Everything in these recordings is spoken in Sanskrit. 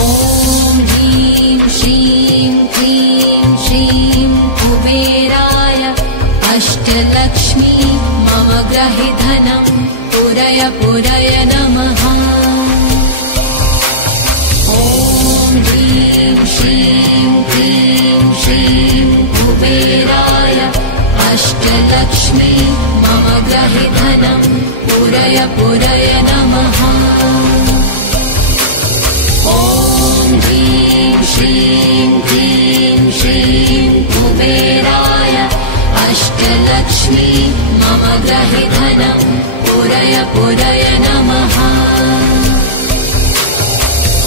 ॐ ह्रीं श्रीं क्लीं श्रीं कुबेराय अष्टलक्ष्मी मम ग्रहे धनं पुरय पुरय नमः। ॐ ह्रीं श्रीं क्लीं श्रीं कुबेराय अष्टलक्ष्मी मम ग्रहे धनं पुरय पुरय नमः। ॐ ह्रीं श्रीं क्लीं श्रीं कुबेराय अष्टलक्ष्मी मम ग्रहे धनं पुरय पुरय नमः।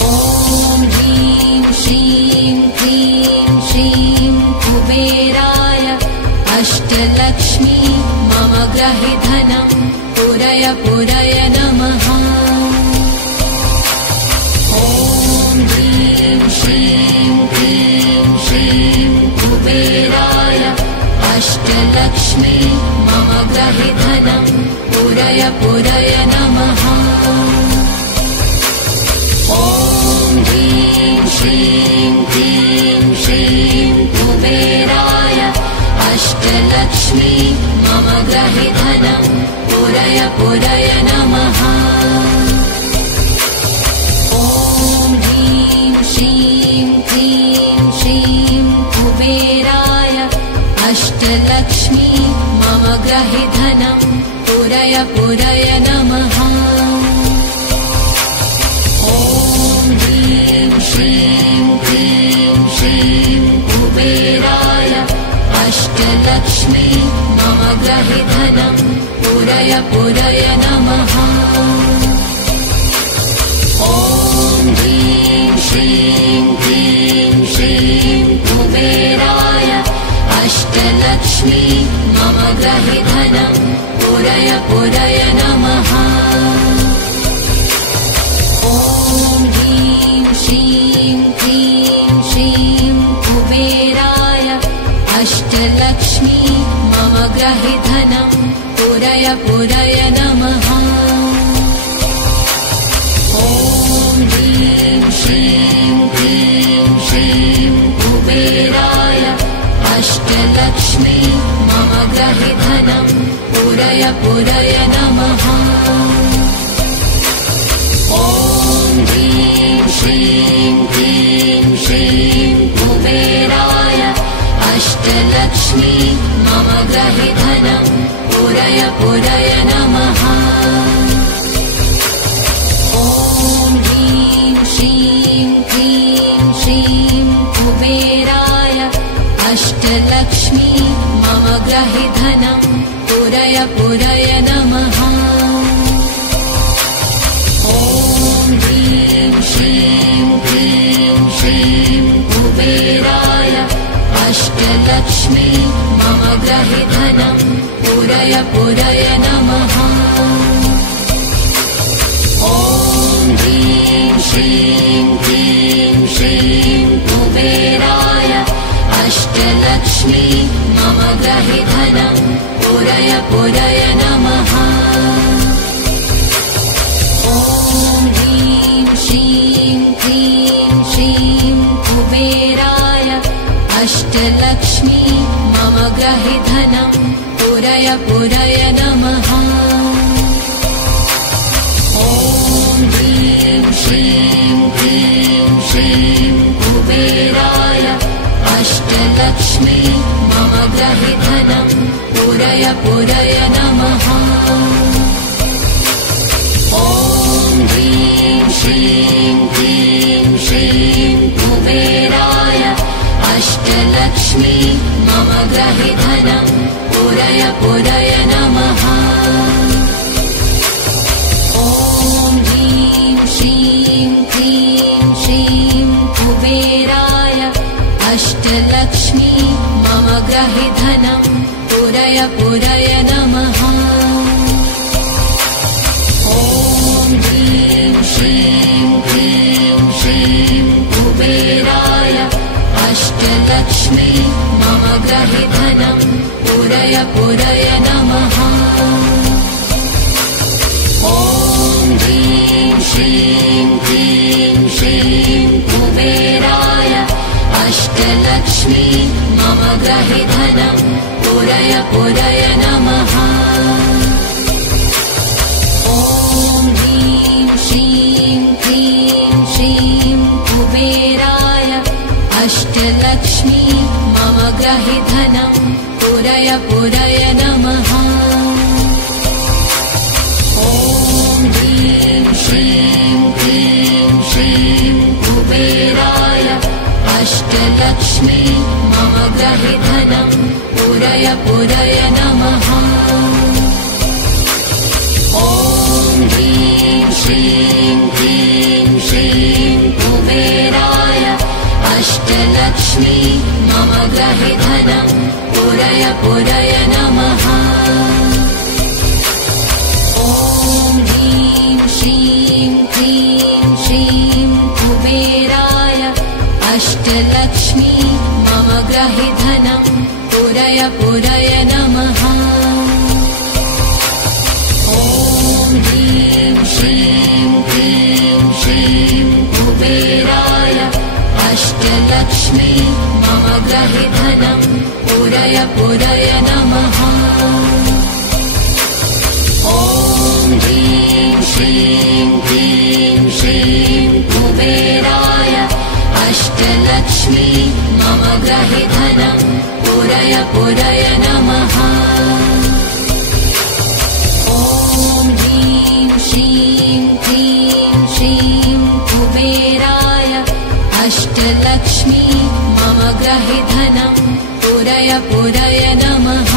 ॐ ह्रीं श्रीं क्लीं श्रीं कुबेराय अष्टलक्ष्मी मम ग्रहे धनं पुरय पुरय नमः। ॐ ह्रीं श्रीं क्लीं श्रीं कुबेराय अष्टलक्ष्मी मम ग्रहे धनं पुरय पुरय नमः। ॐ ह्रीं श्रीं क्लीं श्रीं कुबेराय अष्टलक्ष्मी मम ग्रहे धनं पुरय पुरय नमः। ॐ ह्रीं श्रीं क्लीं श्रीं कुबेराय अष्टलक्ष्मी मम ग्रहे धनं पुरय पुरय नमः। ॐ ह्रीं श्रीं क्लीं श्रीं कुबेराय अष्टलक्ष्मी मम ग्रहे धनं पुरय पुरय नमः। ॐ ह्रीं श्रीं क्लीं श्रीं कुबेराय अष्टलक्ष्मी मम ग्रहे धनं पुरय पुरय नमः। ॐ ह्रीं श्रीं क्लीं श्रीं कुबेराय अष्टलक्ष्मी मम ग्रहे धनं पुरय पुरय नमः। ॐ ह्रीं श्रीं क्लीं श्रीं कुबेराय अष्टलक्ष्मी मम ग्रहे धनं पुरय पुरय नमः। ॐ ह्रीं श्रीं क्लीं श्रीं कुबेराय अष्टलक्ष्मी मम ग्रहे धनं पुरय पुरय नमः। ॐ ह्रीं श्रीं क्लीं श्रीं कुबेराय अष्टलक्ष्मी मम ग्रहे धनं पुरय पुरय नमः। ॐ ह्रीं श्रीं क्लीं श्रीं कुबेराय अष्टलक्ष्मी मम ग्रहे धनं पुरय पुरय नमः। ॐ ह्रीं श्रीं क्लीं श्रीं कुबेराय अष्टलक्ष्मी मम ग्रहे धनं पुरय पुरय नमः। ॐ ह्रीं श्रीं क्लीं श्रीं कुबेराय अष्टलक्ष्मी मम ग्रहे धनं पुरय पुरय नमः। ॐ ह्रीं श्रीं क्लीं श्रीं कुबेराय अष्टलक्ष्मी मम ग्रहे धनं पुरय पुरय नमः। ॐ ह्रीं श्रीं क्लीं श्रीं कुबेराय अष्टलक्ष्मी मम ग्रहे धनं पुरय पुरय नमः। ॐ ह्रीं श्रीं क्लीं श्रीं कुबेराय अष्टलक्ष्मी मम ग्रहे धनं पुरय पुरय नमः। ॐ ह्रीं श्रीं क्लीं श्रीं कुबेराय अष्टलक्ष्मी मम ग्रहे धनं पुरय पुरय नमः। ॐ ह्रीं श्रीं क्लीं श्रीं ग्रहि धनं पुरय पुरय नमः। ॐ ह्रीं श्रीं क्लीं श्रीं कुबेराय अष्टलक्ष्मी मम ग्रहि धनं पुरय पुरय नमः। ॐ ह्रीं श्रीं क्लीं श्रीं कुबेराय अष्टलक्ष्मी मम ग्रहि धनं पुरय पुरय नमः। ॐ ह्रीं श्रीं क्लीं श्रीं कुबेराय अष्टलक्ष्मी मम ग्रहि धनं पुरय पुरय नमः। ॐ ह्रीं श्रीं क्लीं श्रीं कुबेराय अष्टलक्ष्मी मम ग्रहि धनं पुरय पुरय नमः। ॐ ह्रीं श्रीं क्लीं श्रीं कुबेराय अष्टलक्ष्मी मम ग्रहि धनं पुरय पुरय नमः। ॐ ह्रीं श्रीं क्लीं श्रीं कुबेराय अष्टलक्ष्मी मम ग्रहि धनं पुरय पुरय नमः। ॐ ह्रीं श्रीं क्लीं श्रीं कुबेराय अष्टलक्ष्मी मम ग्रहि धनं पुरय पुरय नमः।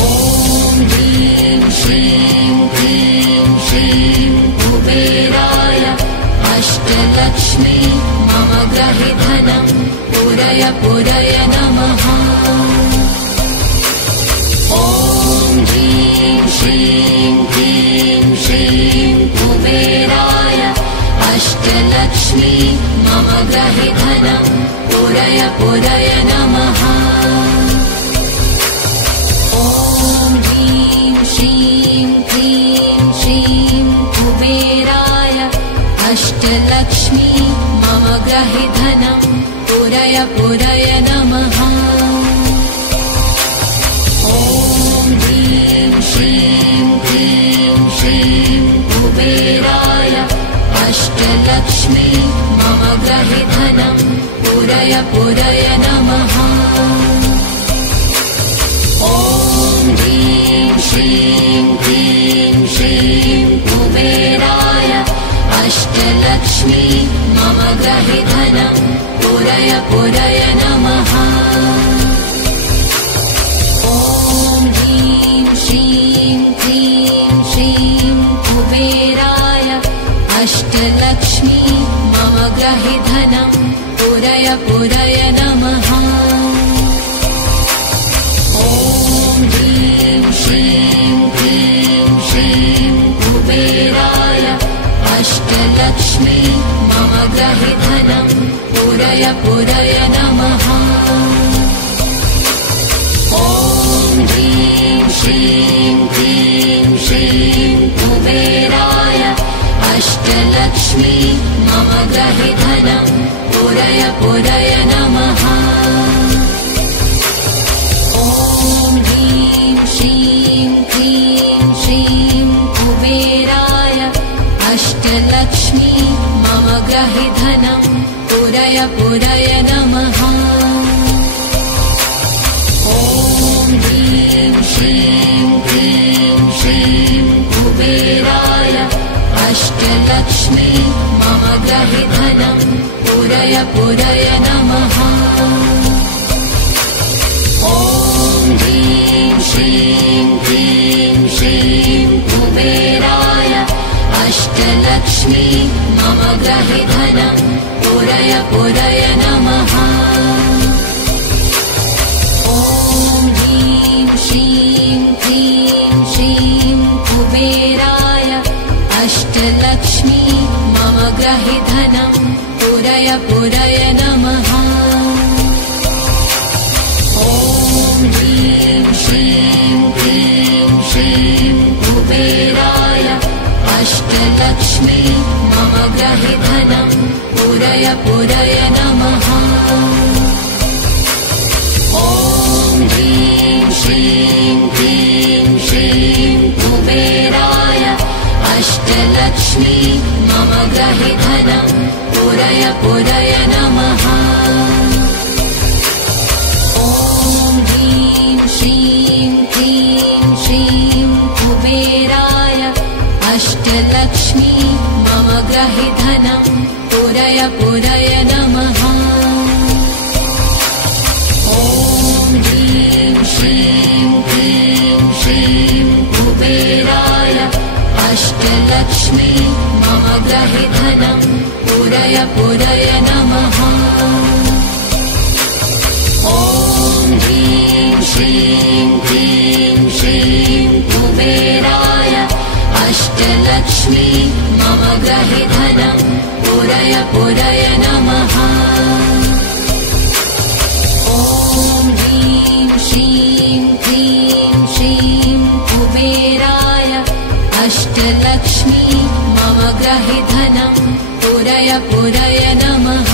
ॐ ह्रीं श्रीं क्लीं श्रीं कुबेराय अष्टलक्ष्मी मम ग्रहि धनं पुरय पुरय नमः। ॐ ह्रीं श्रीं क्लीं श्रीं कुबेराय अष्टलक्ष्मी मम ग्रहि धनं पुरय पुरय नमः। ॐ ह्रीं श्रीं क्लीं श्रीं कुबेराय अष्टलक्ष्मी मम ग्रहि धनं पुरय पुरय नमः। ॐ ह्रीं श्रीं क्लीं श्रीं कुबेराय अष्टलक्ष्मी मम ग्रहि धनं पुरय पुरय नमः। ॐ ह्रीं श्रीं क्लीं श्रीं कुबेराय अष्टलक्ष्मी मम ग्रहि धनं पुरय पुरय नमः। ॐ ह्रीं श्रीं क्लीं श्रीं कुबेराय अष्टलक्ष्मी मम ग्रहि धनं पुरय पुरय नमः। ॐ ह्रीं श्रीं क्लीं श्रीं कुबेराय अष्टलक्ष्मी मम ग्रहि धनं पुरय पुरय नमः। ॐ ह्रीं श्रीं क्लीं श्रीं कुबेराय अष्टलक्ष्मी मम ग्रहि धनं पुरय पुरय नमः। ॐ ह्रीं श्रीं क्लीं श्रीं कुबेराय अष्टलक्ष्मी मम ग्रहि धनं पुरय पुरय नमः। ॐ ह्रीं श्रीं क्लीं श्रीं कुबेराय अष्टलक्ष्मी मम ग्रहि धनं पुरय पुरय नमः। ॐ ह्रीं श्रीं क्लीं श्रीं कुबेराय अष्टलक्ष्मी मम ग्रहि धनं पुरय पुरय नमः। ॐ ह्रीं श्रीं क्लीं श्रीं कुबेराय अष्टलक्ष्मी मम ग्रहि धनं पुरय पुरय नमः। ॐ ह्रीं श्रीं क्लीं श्रीं कुबेराय अष्टलक्ष्मी मम ग्रहि धनं पुरय पुरय नमः। श्रीं क्लीं श्रीं कुबेराय अष्टलक्ष्मी मम गृहे धनं पुरय पुरय नमः। ॐ ह्रीं श्रीं क्लीं श्रीं कुबेराय अष्टलक्ष्मी मम गृहे धनं पुरय पुरय नमः। ॐ ह्रीं श्रीं क्लीं श्रीं कुबेराय अष्टलक्ष्मी मम गृहे धनं पुरय पुरय नमः। ॐ ह्रीं श्रीं क्लीं श्रीं कुबेराय अष्टलक्ष्मी मम गृहे धनं पुरय पुरय नमः। ॐ ह्रीं श्रीं क्लीं श्रीं कुबेराय अष्टलक्ष्मी मम गृहे धनं पुरय पुरय नमः।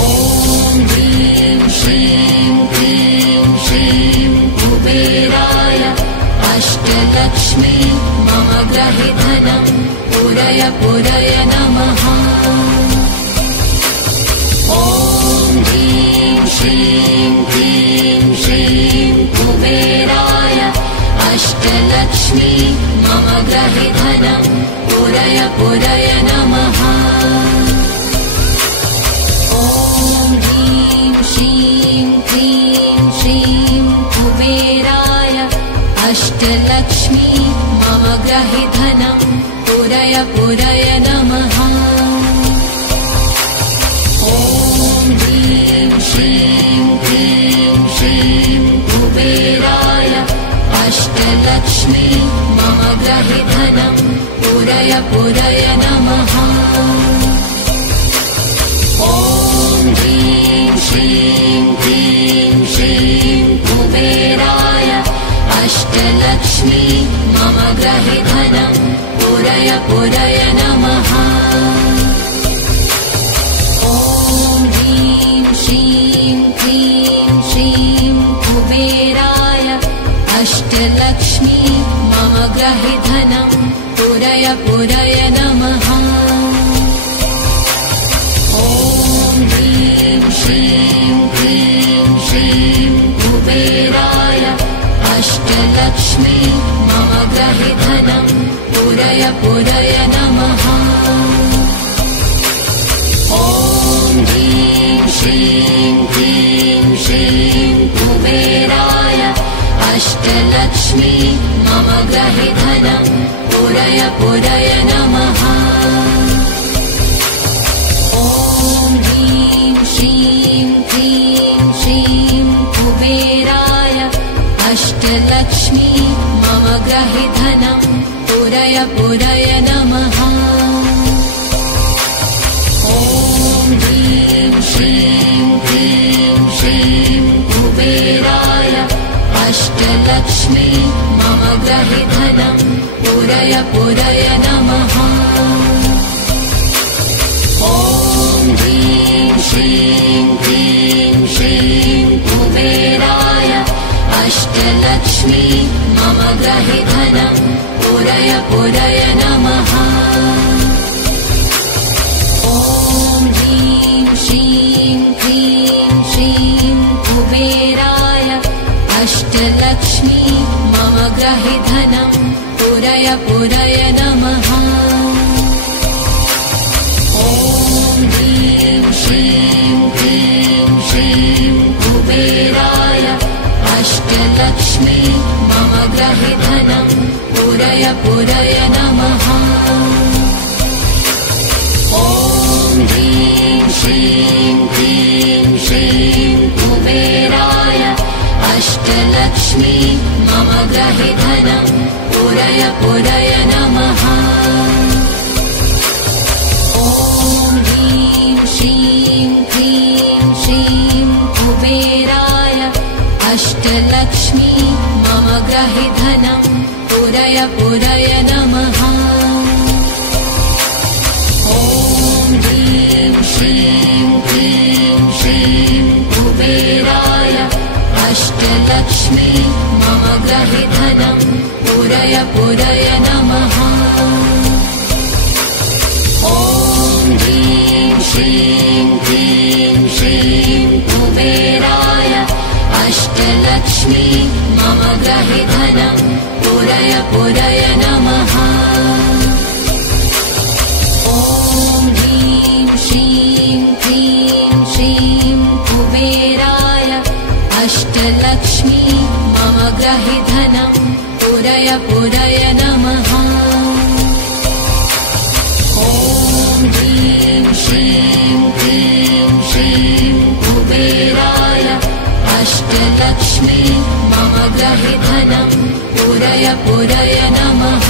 ॐ ह्रीं श्रीं क्लीं श्रीं कुबेराय अष्टलक्ष्मी मम गृहे धनं पुरय पुरय नमः। ॐ ह्रीं श्रीं क्लीं श्रीं कुबेराय अष्टलक्ष्मी मम गृहे धनं पुरय पुरय नमः। ॐ ह्रीं श्रीं क्लीं श्रीं कुबेराय अष्टलक्ष्मी मम गृहे धनं पुरय पुरय नमः। ॐ ह्रीं श्रीं क्लीं श्रीं कुबेराय अष्टलक्ष्मी मम गृहे धनं पुरय पुरय नमः। ॐ ह्रीं श्रीं क्लीं श्रीं कुबेराय अष्टलक्ष्मी मम गृहे धनं पुरय पुरय नमः। ॐ ह्रीं श्रीं क्लीं श्रीं कुबेराय अष्टलक्ष्मी मम गृहे धनं पुरय पुरय नमः। ॐ ह्रीं श्रीं क्लीं श्रीं कुबेराय अष्टलक्ष्मी मम गृहे धनं पुरय पुरय नमः। ॐ ह्रीं श्रीं क्लीं श्रीं कुबेराय अष्टलक्ष्मी मम गृहे धनं पुरय पुरय नमः। ॐ ह्रीं श्रीं क्लीं श्रीं कुबेराय अष्टलक्ष्मी मम गृहे धनं पुरय पुरय नमः। ॐ ह्रीं श्रीं क्लीं श्रीं कुबेराय अष्टलक्ष्मी मम गृहे धनं पुरय पुरय नमः। ॐ ह्रीं श्रीं क्लीं श्रीं कुबेराय अष्टलक्ष्मी मम गृहे धनं पुरय पुरय नमः। ॐ ह्रीं श्रीं क्लीं श्रीं कुबेराय अष्टलक्ष्मी मम गृहे धनं पुरय पुरय नमः। ॐ ह्रीं श्रीं क्लीं श्रीं कुबेराय अष्टलक्ष्मी मम गृहे धनं पुरय पुरय नमः। ॐ ह्रीं श्रीं क्लीं श्रीं कुबेराय अष्टलक्ष्मी मम गृहे धनं पुरय पुरय नमः। ॐ ह्रीं श्रीं क्लीं श्रीं कुबेराय अष्टलक्ष्मी मम गृहे धनं पुरय पुरय नमः। ॐ ह्रीं श्रीं क्लीं श्रीं कुबेराय अष्टलक्ष्मी मम ग्रहि धनं पूरय पूरय नमः। ॐ ह्रीं श्रीं क्लीं श्रीं कुबेराय अष्टलक्ष्मी मम ग्रहि धनं पूरय पूरय नमः। ॐ ह्रीं श्रीं क्लीं श्रीं कुबेराय अष्टलक्ष्मी मम ग्रहि धनं पूरय पूरय नमः। ॐ ह्रीं श्रीं क्लीं श्रीं कुबेराय अष्टलक्ष्मी मम ग्रहि धनं पूरय पूरय नमः।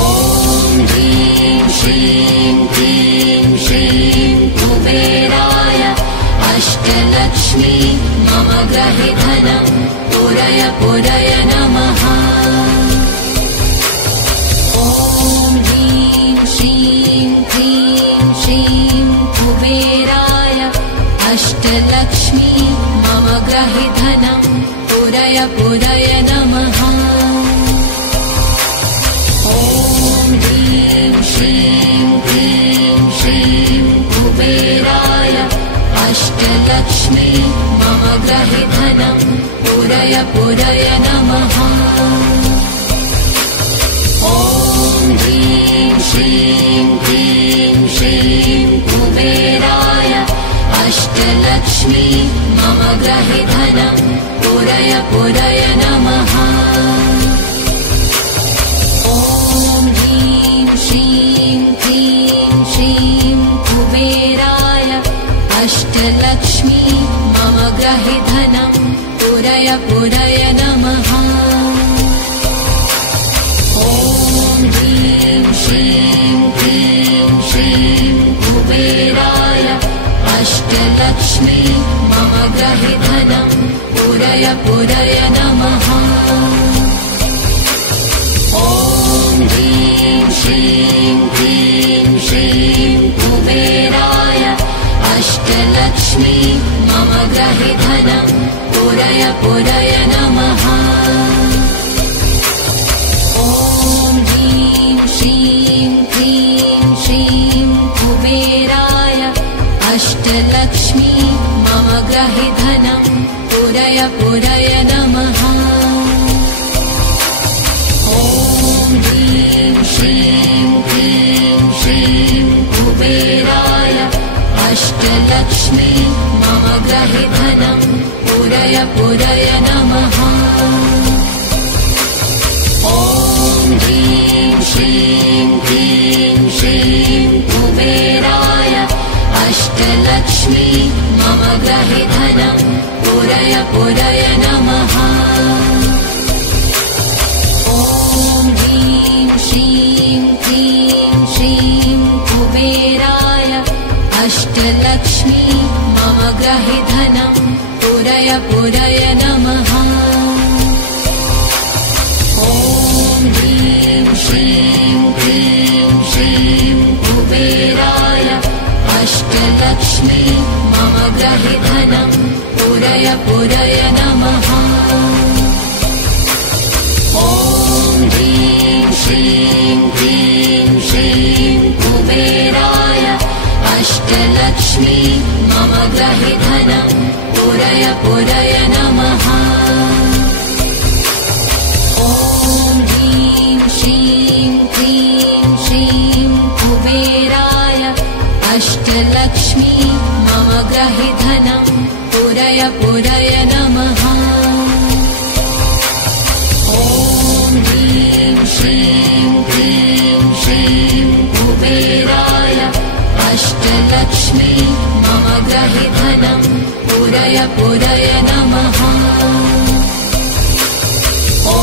ॐ ह्रीं श्रीं क्लीं श्रीं कुबेराय अष्टलक्ष्मी मम ग्रहि धनं पूरय पूरय नमः। ॐ ह्रीं श्रीं क्लीं श्रीं कुबेराय अष्टलक्ष्मी मम ग्रहि धनं पूरय पूरय नमः। ॐ ह्रीं श्रीं क्लीं श्रीं कुबेराय अष्टलक्ष्मी मम ग्रहि धनं पूरय पूरय नमः। ॐ ह्रीं श्रीं क्लीं श्रीं कुबेराय अष्टलक्ष्मी मम ग्रहि धनं पूरय पूरय नमः। ॐ ह्रीं श्रीं क्लीं श्रीं कुबेराय अष्टलक्ष्मी मम ग्रहि धनं पूरय पूरय नमः। ॐ ह्रीं श्रीं क्लीं श्रीं कुबेराय अष्टलक्ष्मी मम ग्रहि धनं पूरय पूरय नमः। ॐ ह्रीं श्रीं क्लीं श्रीं कुबेराय अष्टलक्ष्मी मम ग्रहि धनं पूरय पूरय नमः। ॐ ह्रीं श्रीं क्लीं श्रीं कुबेराय अष्टलक्ष्मी मम ग्रहि धनं पूरय पूरय नमः। ॐ ह्रीं श्रीं क्लीं श्रीं कुबेराय अष्टलक्ष्मी मम ग्रहि धनं पूरय पूरय नमः। ॐ ह्रीं श्रीं क्लीं श्रीं कुबेराय अष्टलक्ष्मी मम ग्रहि धनं पूरय पूरय नमः। ॐ ह्रीं श्रीं क्लीं श्रीं कुबेराय अष्टलक्ष्मी मम ग्रहि धनं पूरय पूरय नमः। ॐ ह्रीं श्रीं क्लीं श्रीं कुबेराय अष्टलक्ष्मी मम ग्रहि धनं पूरय पूरय नमः। ॐ ह्रीं श्रीं क्लीं श्रीं कुबेराय अष्टलक्ष्मी मम ग्रहि धनं पूरय पूरय नमः। ॐ ह्रीं श्रीं क्लीं श्रीं कुबेराय अष्टलक्ष्मी मम ग्रहि धनं पूरय पूरय नमः। ॐ ह्रीं श्रीं क्लीं श्रीं कुबेराय अष्टलक्ष्मी मम ग्रहि धनं पूरय पूरय नमः। ॐ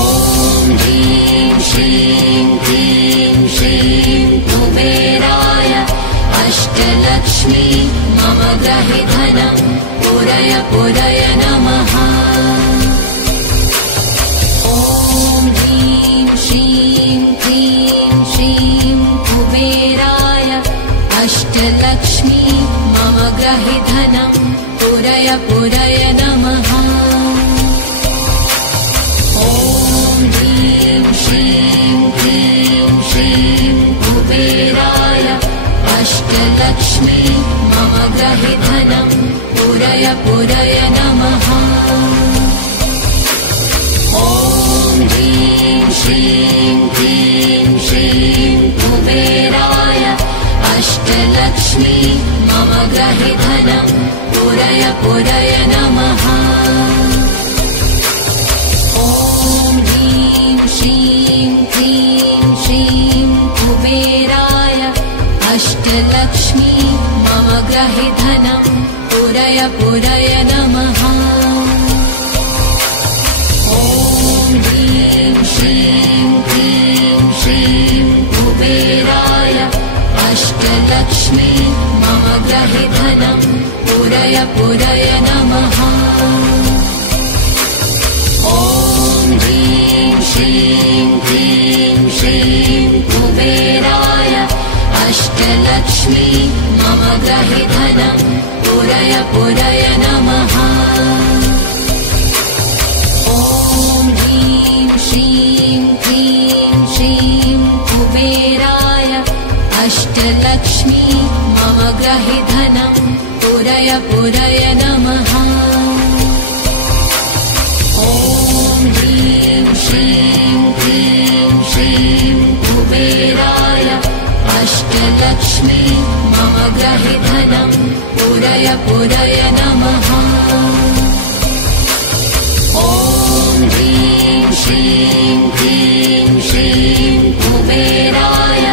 ह्रीं श्रीं क्लीं श्रीं कुबेराय अष्टलक्ष्मी मम ग्रहि धनं पूरय पूरय नमः। ॐ ह्रीं श्रीं क्लीं श्रीं कुबेराय अष्टलक्ष्मी मम ग्रहि धनं पूरय पूरय नमः। अष्टलक्ष्मी मम ग्रहि धनं पूरय पूरय नमः। ॐ ह्रीं श्रीं क्लीं श्रीं कुबेराय अष्टलक्ष्मी मम ग्रहि धनं पूरय पूरय नमः। ॐ ह्रीं श्रीं क्लीं श्रीं कुबेराय अष्टलक्ष्मी मम ग्रहि धनं पूरय पूरय नमः। ॐ ह्रीं श्रीं क्लीं श्रीं कुबेराय अष्टलक्ष्मी मम ग्रहि धनं पूरय पूरय नमः। ॐ ह्रीं श्रीं क्लीं श्रीं कुबेराय अष्टलक्ष्मी मम ग्रहि धनं पूरय पूरय नमः। ॐ ह्रीं श्रीं क्लीं श्रीं कुबेराय अष्टलक्ष्मी मम ग्रहि धनं पूरय पूरय नमः। ॐ ह्रीं श्रीं क्लीं श्रीं कुबेराय अष्टलक्ष्मी मम ग्रहि धनं पूरय पूरय नमः। ॐ ह्रीं श्रीं क्लीं श्रीं कुबेराय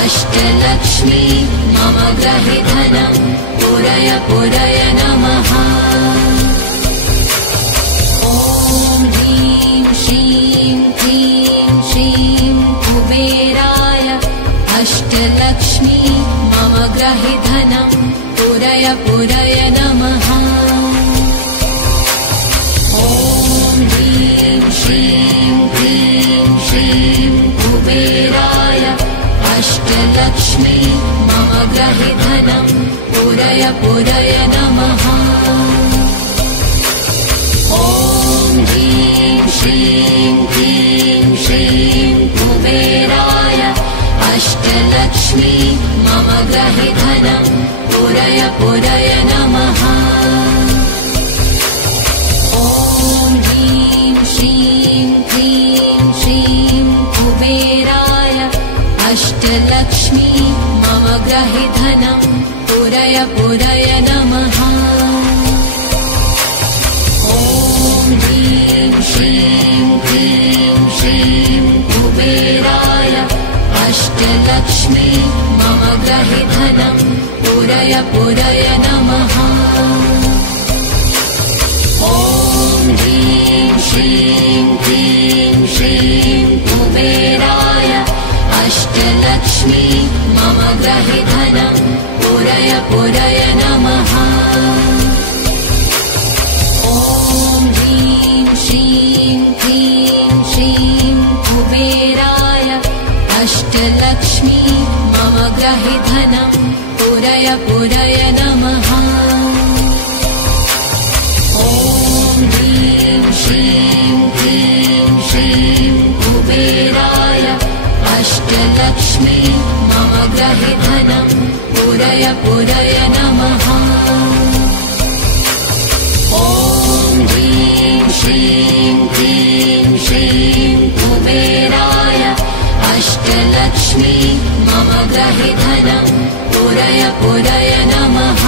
अष्टलक्ष्मी मम ग्रहि धनं पूरय पूरय नमः। ॐ ह्रीं श्रीं क्लीं श्रीं कुबेराय अष्टलक्ष्मी मम ग्रहि धनं पूरय पूरय नमः। ॐ ह्रीं श्रीं क्लीं श्रीं कुबेराय अष्टलक्ष्मी मम ग्रहि धनं पूरय पूरय नमः। ॐ ह्रीं श्रीं क्लीं श्रीं कुबेराय अष्टलक्ष्मी मम ग्रहि धनं पूरय पूरय नमः। ॐ ह्रीं श्रीं क्लीं श्रीं कुबेराय अष्टलक्ष्मी मम ग्रहि धनं पूरय पूरय नमः। ॐ ह्रीं श्रीं क्लीं श्रीं कुबेराय अष्टलक्ष्मी मम ग्रहि धनं पूरय पूरय नमः। ॐ ह्रीं श्रीं क्लीं श्रीं कुबेराय अष्टलक्ष्मी मम ग्रहि धनं पूरय पूरय नमः। ॐ ह्रीं श्रीं क्लीं श्रीं कुबेराय अष्टलक्ष्मी मम ग्रहि धनं पूरय पूरय नमः। ॐ ह्रीं श्रीं क्लीं श्रीं कुबेराय अष्टलक्ष्मी मम ग्रहि धनं पूरय पूरय नमः। ॐ ह्रीं श्रीं क्लीं श्रीं कुबेराय अष्टलक्ष्मी मम ग्रहि धनं पूरय पूरय नमः।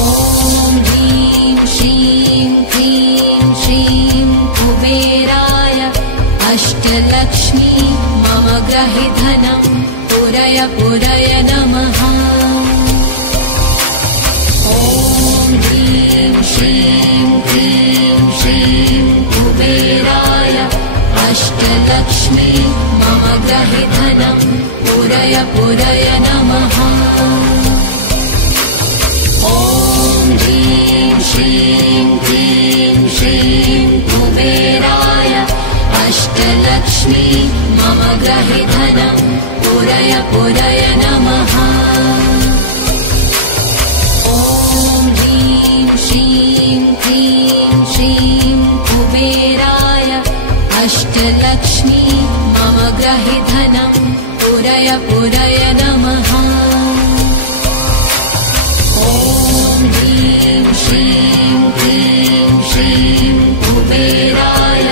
ॐ ह्रीं श्रीं क्लीं श्रीं कुबेराय अष्टलक्ष्मी मम ग्रहि धनं पूरय पूरय नमः। ॐ ह्रीं श्रीं क्लीं श्रीं कुबेराय अष्टलक्ष्मी मम ग्रहि धनं पूरय पूरय नमः। ॐ ह्रीं श्रीं क्लीं श्रीं कुबेराय अष्टलक्ष्मी मम ग्रहि धनं पूरय पूरय नमः। ॐ ह्रीं श्रीं क्लीं श्रीं कुबेराय अष्टलक्ष्मी मम ग्रहि धनं पूरय पूरय पूरय नमः। ॐ ह्रीं श्रीं क्लीं श्रीं कुबेराय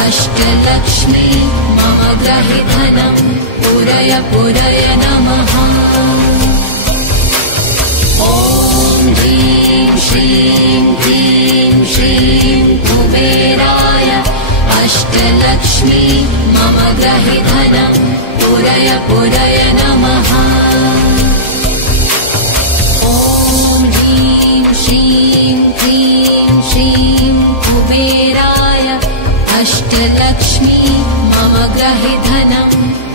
अष्टलक्ष्मी मम ग्रहिधनं पूरय पूरय नमः। ॐ ह्रीं श्रीं क्लीं श्रीं कुबेराय अष्टलक्ष्मी मम ग्रहिधनं पूरय पूरय नमः। ॐ ह्रीं श्रीं क्लीं श्रीं कुबेराय अष्टलक्ष्मी मम ग्रहिधनं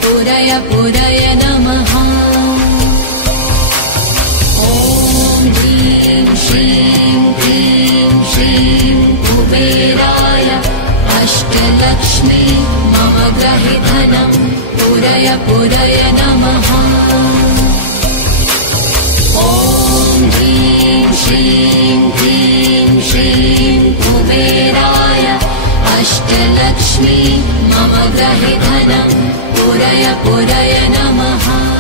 पूरय पूरय नमः। ॐ ह्रीं श्रीं क्लीं श्रीं कुबेराय अष्टलक्ष्मी मम ग्रहिधनं पूरय पूरय नमः। ॐ ह्रीं श्रीं क्लीं श्रीं कुबेराय अष्टलक्ष्मी मम ग्रहिधनं पूरय पूरय नमः।